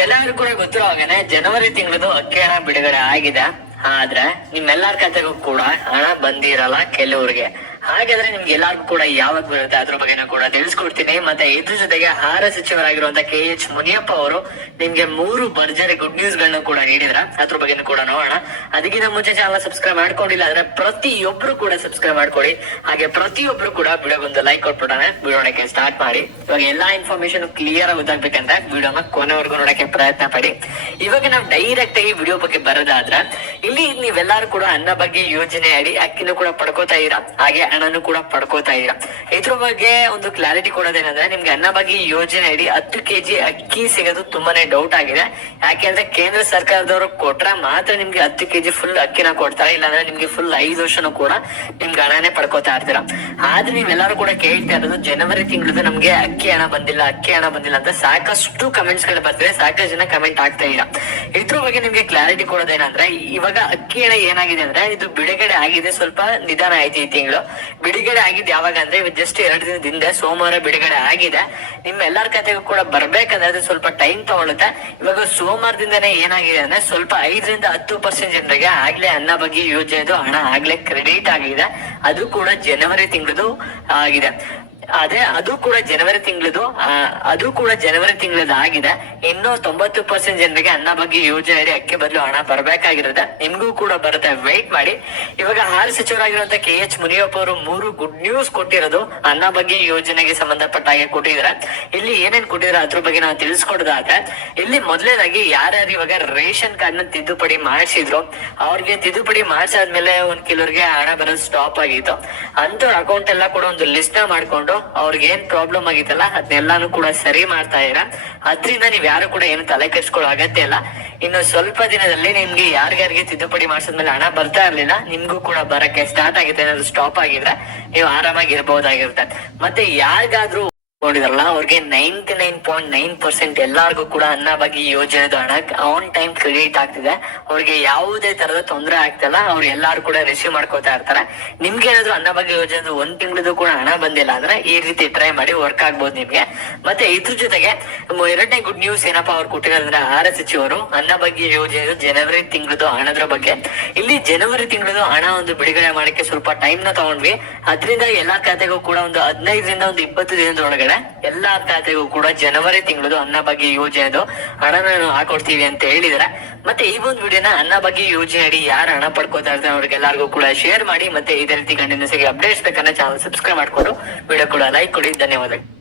ಎಲ್ಲರಿಗೂ ಕೂಡ ಗೊತ್ತಿರೋ ಹಾಗೇನೆ ಜನವರಿ ತಿಂಗಳದು ಅಕ್ಕಿ ಹಣ ಬಿಡುಗಡೆ ಆಗಿದೆ. ಆದ್ರೆ ನಿಮ್ಮೆಲ್ಲರ ಖಾತೆಗೂ ಕೂಡ ಹಣ ಬಂದಿರಲ್ಲ ಕೆಲವ್ರಿಗೆ. ಹಾಗಾದ್ರೆ ನಿಮ್ಗೆ ಎಲ್ಲಾರ್ಗು ಕೂಡ ಯಾವಾಗ ಬರುತ್ತೆ ಅದ್ರ ಬಗ್ಗೆನೂ ಕೂಡ ತಿಳಿಸ್ಕೊಡ್ತೀನಿ. ಮತ್ತೆ ಇದ್ರ ಜೊತೆಗೆ ಆಹಾರ ಸಚಿವರಾಗಿರುವಂತ KH ಮುನಿಯಪ್ಪ ಅವರು ನಿಮ್ಗೆ 3 ಭರ್ಜರಿ ಗುಡ್ ನ್ಯೂಸ್ ಗಳನ್ನ ಕೂಡ ನೀಡಿದ್ರ. ಅದ್ರ ಬಗ್ಗೆನೂ ಕೂಡ ನೋಡೋಣ. ಅದಕ್ಕಿಂತ ಮುಂಚೆ ಚಾನಲ್ ಸಬ್ಸ್ಕ್ರೈಬ್ ಮಾಡ್ಕೊಂಡಿಲ್ಲ ಅಂದ್ರೆ ಪ್ರತಿಯೊಬ್ರು ಕೂಡ ಸಬ್ಸ್ಕ್ರೈಬ್ ಮಾಡ್ಕೊಳ್ಳಿ. ಹಾಗೆ ಪ್ರತಿಯೊಬ್ರು ಕೂಡ ವಿಡಿಯೋಗೊಂದು ಲೈಕ್ ಕೊಟ್ಬಿಡೋಣ. ವಿಡಿಯೋಕ್ಕೆ ಸ್ಟಾರ್ಟ್ ಮಾಡಿ. ಇವಾಗ ಎಲ್ಲಾ ಇನ್ಫಾರ್ಮೇಶನ್ ಕ್ಲಿಯರ್ ಆಗಿ ಗೊತ್ತಾಗ್ಬೇಕಂತ ವಿಡಿಯೋನ ಕೊನೆವರೆಗೂ ನೋಡಕ್ಕೆ ಪ್ರಯತ್ನ ಪಡಿ. ಇವಾಗ ನಾವು ಡೈರೆಕ್ಟ್ ಆಗಿ ವಿಡಿಯೋ ಬಗ್ಗೆ ಬರೋದಾದ್ರೆ, ಇಲ್ಲಿ ನೀವೆಲ್ಲರೂ ಕೂಡ ಅನ್ನ ಬಗ್ಗೆ ಯೋಜನೆ ಅಡಿ ಅಕ್ಕಿನೂ ಕೂಡ ಪಡ್ಕೋತಾ ಇರ, ಹಾಗೆ ಹಣನು ಕೂಡ ಪಡ್ಕೋತಾ ಇರ. ಇದ್ರ ಬಗ್ಗೆ ಒಂದು ಕ್ಲಾರಿಟಿ ಕೊಡೋದೇನಂದ್ರೆ, ನಿಮ್ಗೆ ಅನ್ನ ಬಗ್ಗೆ ಯೋಜನೆ ಅಡಿ 10 kg ಅಕ್ಕಿ ಸಿಗೋದು ತುಂಬಾನೇ ಡೌಟ್ ಆಗಿದೆ. ಯಾಕೆಂದ್ರೆ ಕೇಂದ್ರ ಸರ್ಕಾರದವರು ಕೊಟ್ರೆ ಮಾತ್ರ ನಿಮ್ಗೆ 10 kg ಫುಲ್ ಅಕ್ಕಿನ ಕೊಡ್ತಾರೆ, ಇಲ್ಲಾಂದ್ರೆ ನಿಮ್ಗೆ ಫುಲ್ 5 ವರ್ಷನೂ ಕೂಡ ನಿಮ್ಗೆ ಹಣನೇ ಪಡ್ಕೋತಾ ಇರ್ತೀರ. ಆದ್ರೆ ನೀವೆಲ್ಲರೂ ಕೂಡ ಕೇಳ್ತಾ ಇರೋದು ಜನವರಿ ತಿಂಗಳದು ನಮ್ಗೆ ಅಕ್ಕಿ ಹಣ ಬಂದಿಲ್ಲ ಅಂತ ಸಾಕಷ್ಟು ಕಮೆಂಟ್ಸ್ ಗಳು ಬರ್ತಿದೆ, ಸಾಕಷ್ಟು ಜನ ಕಮೆಂಟ್ ಆಗ್ತಾ ಇಲ್ಲ. ಇದ್ರ ಬಗ್ಗೆ ನಿಮ್ಗೆ ಕ್ಲಾರಿಟಿ ಕೊಡೋದೇನಂದ್ರೆ, ಇವಾಗ ಅಕ್ಕಿ ಹಣ ಏನಾಗಿದೆ ಅಂದ್ರೆ ಇದು ಬಿಡುಗಡೆ ಆಗಿದೆ, ಸ್ವಲ್ಪ ನಿಧಾನ ಆಯ್ತು ಈ ತಿಂಗಳು. ಬಿಡುಗಡೆ ಆಗಿದ್ದು ಯಾವಾಗ ಅಂದ್ರೆ ಜಸ್ಟ್ 2 ದಿನದಿಂದ ಸೋಮವಾರ ಬಿಡುಗಡೆ ಆಗಿದೆ. ನಿಮ್ಮ ಎಲ್ಲರ ಖಾತೆಗೂ ಕೂಡ ಬರ್ಬೇಕಂದ್ರೆ ಅದು ಸ್ವಲ್ಪ ಟೈಮ್ ತಗೊಳುತ್ತೆ. ಇವಾಗ ಸೋಮವಾರದಿಂದನೇ ಏನಾಗಿದೆ ಅಂದ್ರೆ ಸ್ವಲ್ಪ 5ರಿಂದ 10% ಜನರಿಗೆ ಆಗ್ಲೇ ಅನ್ನ ಬಗ್ಗೆ ಯೋಜನೆದು ಹಣ ಆಗ್ಲೇ ಕ್ರೆಡಿಟ್ ಆಗಿದೆ. ಅದು ಕೂಡ ಜನವರಿ ತಿಂಗಳದು ಆಗಿದೆ. ಅದು ಕೂಡ ಜನವರಿ ತಿಂಗಳದ ಆಗಿದೆ. ಇನ್ನು 90% ಜನರಿಗೆ ಅನ್ನ ಬಗ್ಗೆ ಯೋಜನೆ ಅಕ್ಕಿ ಬದಲು ಹಣ ಬರ್ಬೇಕಾಗಿರುತ್ತೆ. ನಿಮ್ಗೂ ಕೂಡ ಬರುತ್ತೆ, ವೆಯ್ಟ್ ಮಾಡಿ. ಇವಾಗ ಆಹಾರ ಸಚಿವರಾಗಿರುವಂತ KH ಮುನಿಯಪ್ಪ ಅವರು 3 ಗುಡ್ ನ್ಯೂಸ್ ಕೊಟ್ಟಿರೋದು ಅನ್ನ ಬಗ್ಗೆ ಯೋಜನೆಗೆ ಸಂಬಂಧಪಟ್ಟ ಹಾಗೆ ಕೊಟ್ಟಿದ್ದಾರೆ. ಇಲ್ಲಿ ಏನೇನ್ ಕೊಟ್ಟಿದ್ರೆ ಅದ್ರ ಬಗ್ಗೆ ನಾವು ತಿಳಿಸ್ಕೊಡೋದಾದ್ರೆ, ಇಲ್ಲಿ ಮೊದಲನೇದಾಗಿ ಯಾರ್ಯಾರು ಇವಾಗ ರೇಷನ್ ಕಾರ್ಡ್ ನ ತಿದ್ದುಪಡಿ ಮಾಡಿಸಿದ್ರು ಅವ್ರಿಗೆ ತಿದ್ದುಪಡಿ ಮಾಡಿಸಾದ್ಮೇಲೆ ಕೆಲವರಿಗೆ ಹಣ ಬರೋದು ಸ್ಟಾಪ್ ಆಗಿತ್ತು. ಅಂತವ್ರ ಅಕೌಂಟ್ ಎಲ್ಲ ಕೂಡ ಒಂದು ಲಿಸ್ಟ್ ನ ಮಾಡ್ಕೊಂಡು ಅವ್ರಿಗೆ ಏನ್ ಪ್ರಾಬ್ಲಮ್ ಆಗಿತ್ತಲ್ಲ ಅದನ್ನೆಲ್ಲಾನು ಕೂಡ ಸರಿ ಮಾಡ್ತಾ ಇರ. ಅದ್ರಿಂದ ನೀವ್ ಯಾರು ಕೂಡ ಏನು ತಲೆ ಕೆಡ್ಸ್ಕೊಳ್ಳೋ ಅಗತ್ಯ ಇಲ್ಲ. ಇನ್ನು ಸ್ವಲ್ಪ ದಿನದಲ್ಲಿ ನಿಮ್ಗೆ ಯಾರ್ಯಾರಿಗೆ ತಿದ್ದುಪಡಿ ಮಾಡಿಸಿದ್ಮೇಲೆ ಹಣ ಬರ್ತಾ ಇರ್ಲಿಲ್ಲ, ನಿಮ್ಗೂ ಕೂಡ ಬರಕ್ಕೆ ಸ್ಟಾರ್ಟ್ ಆಗಿದೆ. ಏನಾದ್ರು ಸ್ಟಾಪ್ ಆಗಿದ್ರೆ ನೀವು ಆರಾಮಾಗಿ ಇರಬಹುದಾಗಿರುತ್ತೆ. ಮತ್ತೆ ಯಾರಿಗಾದ್ರೂ ನೋಡಿದ್ರಲ್ಲ ಅವ್ರಿಗೆ 99.9% ಎಲ್ಲಾರ್ಗು ಕೂಡ ಅನ್ನ ಬಗ್ಗೆ ಯೋಜನೆದು ಹಣ ಆನ್ ಟೈಮ್ ಕ್ರೆಡಿಟ್ ಆಗ್ತಿದೆ. ಅವ್ರಿಗೆ ಯಾವುದೇ ತರದ ತೊಂದರೆ ಆಗ್ತಿಲ್ಲ. ಅವ್ರು ಎಲ್ಲಾರು ಕೂಡ ರಿಸೀವ್ ಮಾಡ್ಕೋತಾ ಇರ್ತಾರೆ. ನಿಮ್ಗೆ ಏನಾದ್ರು ಅನ್ನ ಬಗ್ಗೆ ಯೋಜನೆ 1 ತಿಂಗಳದು ಕೂಡ ಹಣ ಬಂದಿಲ್ಲ ಅಂದ್ರೆ ಈ ರೀತಿ ಟ್ರೈ ಮಾಡಿ, ವರ್ಕ್ ಆಗ್ಬೋದು ನಿಮ್ಗೆ. ಮತ್ತೆ ಇದ್ರ ಜೊತೆಗೆ 2ನೇ ಗುಡ್ ನ್ಯೂಸ್ ಏನಪ್ಪಾ ಅವ್ರು ಕೊಟ್ಟಿರೋದ್ರೆ, ಆಹಾರ ಸಚಿವರು ಅನ್ನ ಬಗ್ಗೆ ಯೋಜನೆ ಜನವರಿ ತಿಂಗಳದು ಹಣದ ಬಗ್ಗೆ. ಇಲ್ಲಿ ಜನವರಿ ತಿಂಗಳದು ಹಣ ಒಂದು ಬಿಡುಗಡೆ ಮಾಡಕ್ಕೆ ಸ್ವಲ್ಪ ಟೈಮ್ ನ ತಗೊಂಡ್ವಿ. ಅದರಿಂದ ಎಲ್ಲಾ ಖಾತೆಗೂ ಕೂಡ ಒಂದು 15ರಿಂದ 20 ದಿನದೊಳಗಡೆ ಎಲ್ಲಾ ಖಾತೆಗೂ ಕೂಡ ಜನವರಿ ತಿಂಗಳದು ಅನ್ನ ಬಗ್ಗೆ ಯೋಜನೆದು ಹಣನ ಹಾಕೊಡ್ತೀವಿ ಅಂತ ಹೇಳಿದಾರೆ. ಮತ್ತೆ ಈ ಒಂದು ವಿಡಿಯೋನ ಅನ್ನ ಬಗ್ಗೆ ಯೋಜನೆ ಅಡಿ ಯಾರು ಹಣ ಪಡ್ಕೋತಾ ಇರ್ತಾರೆ ಅವ್ರಿಗೆಲ್ಲರಿಗೂ ಕೂಡ ಶೇರ್ ಮಾಡಿ. ಮತ್ತೆ ಇದೇ ರೀತಿ ಕಂಟಿನ್ಯೂಸ್ ಆಗಿ ಅಪ್ಡೇಟ್ಸ್ ಬೇಕಂದ್ರೆ ಚಾನಲ್ ಸಬ್ಸ್ಕ್ರೈಬ್ ಮಾಡ್ಕೊಂಡು ವಿಡಿಯೋ ಕೂಡ ಲೈಕ್ ಕೊಡಿ. ಧನ್ಯವಾದಗಳು.